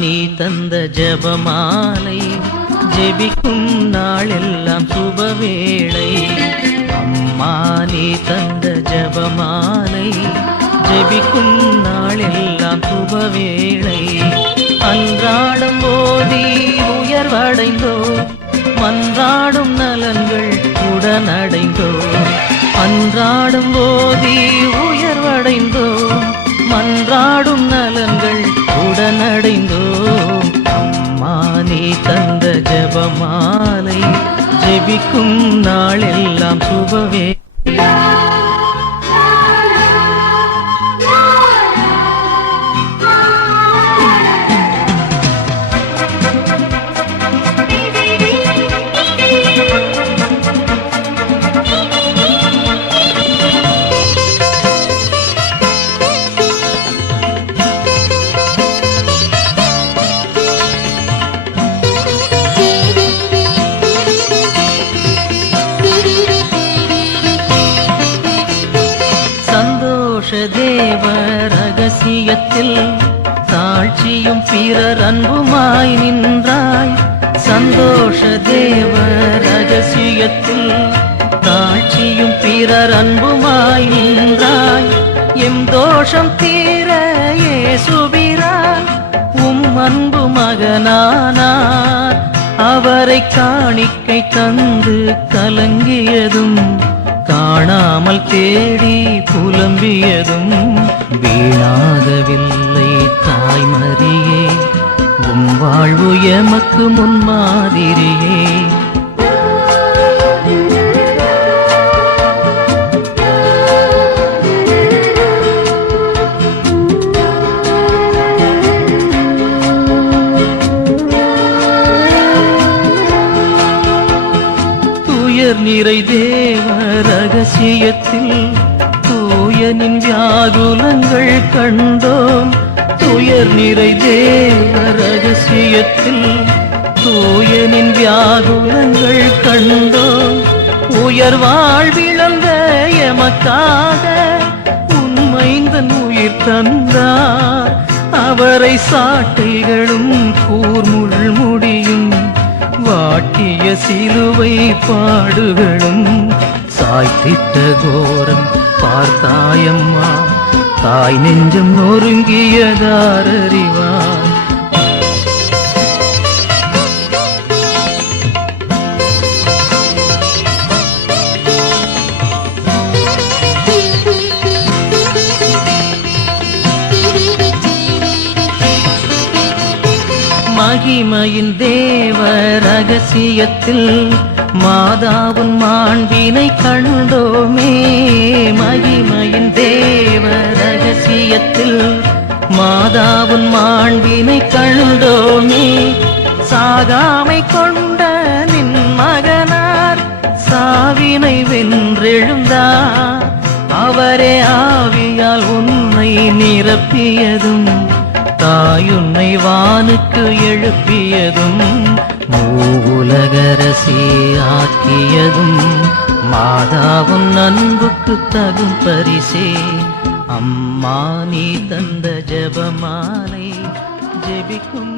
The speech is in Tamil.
நீ தந்த ஜபமாலை ஜெபிக்கும் நாளெல்லாம் சுபவேளை. அம்மா நீ தந்த ஜபமாலை ஜெபிக்கும் நாளெல்லாம் சுபவேளை. அன்றாடம் போதி உயர்வடைந்தோ மன்றாடும் நலன்கள் உடனடைந்தோ. அன்றாடும் போதி உயர்வடைந்தோ மன்றாடும் நலன்கள் உடனடைந்தோ. மாலை ஜெபிக்கும் நாளெல்லாம் சுபவே தேவ ரகசியத்தில் தாழ்ச்சியும் பிறர் அன்புமாய் நின்றாய். சந்தோஷ தேவ ரகசியத்தில் தாழ்ச்சியும் பிறர் அன்புமாய் நின்றாய். எம் தோஷம் தீர ஏசுபிரான் உம் அன்பு மகனானார். அவரை காணிக்கை தந்து கலங்கியதும் காணாமல் தேடி புலம்பியதும் வீணாகவில்லை தாய்மரியே உம் வாழ்வு எமக்கு முன்மாதிரியே. துயர் நிறை தேவ ரகசியத்தில் தூயனின் வியாகுலங்கள் கண்டோம். துயர் நிறை தேவ ரகசியத்தில். தூயனின் வியாகுலங்கள் கண்டோம். உயர் வாழ்விழந்த எமக்காக உண்மைந்தன் உயிர் தந்தார். அவரை சாட்டைகளும் கூர்முள் முடியும். வாட்டிய சிலுவை பாடுகளும் சாய்த்திட்ட கோரம் பார்த்தாயம்மா தாய் நெஞ்சம் நொறுங்கியதாரறிவான் மகிமையின் தேவ ரகசியத்தில் மாதாவின் மாண்பினை கண்டோமே. ஆகாமை கொண்ட நின் மகனார் சாவினை வென்றெழுந்தார் அவரே ஆவியால் உன்னை நிரப்பியதும் தாயுன்னை வானுக்கு எழுப்பியதும் மூலகரசி ஆக்கியதும் மாதாவும் அன்புக்கு தகும் பரிசே. அம்மா நீ தந்த ஜபமாலை ஜெபிக்கும்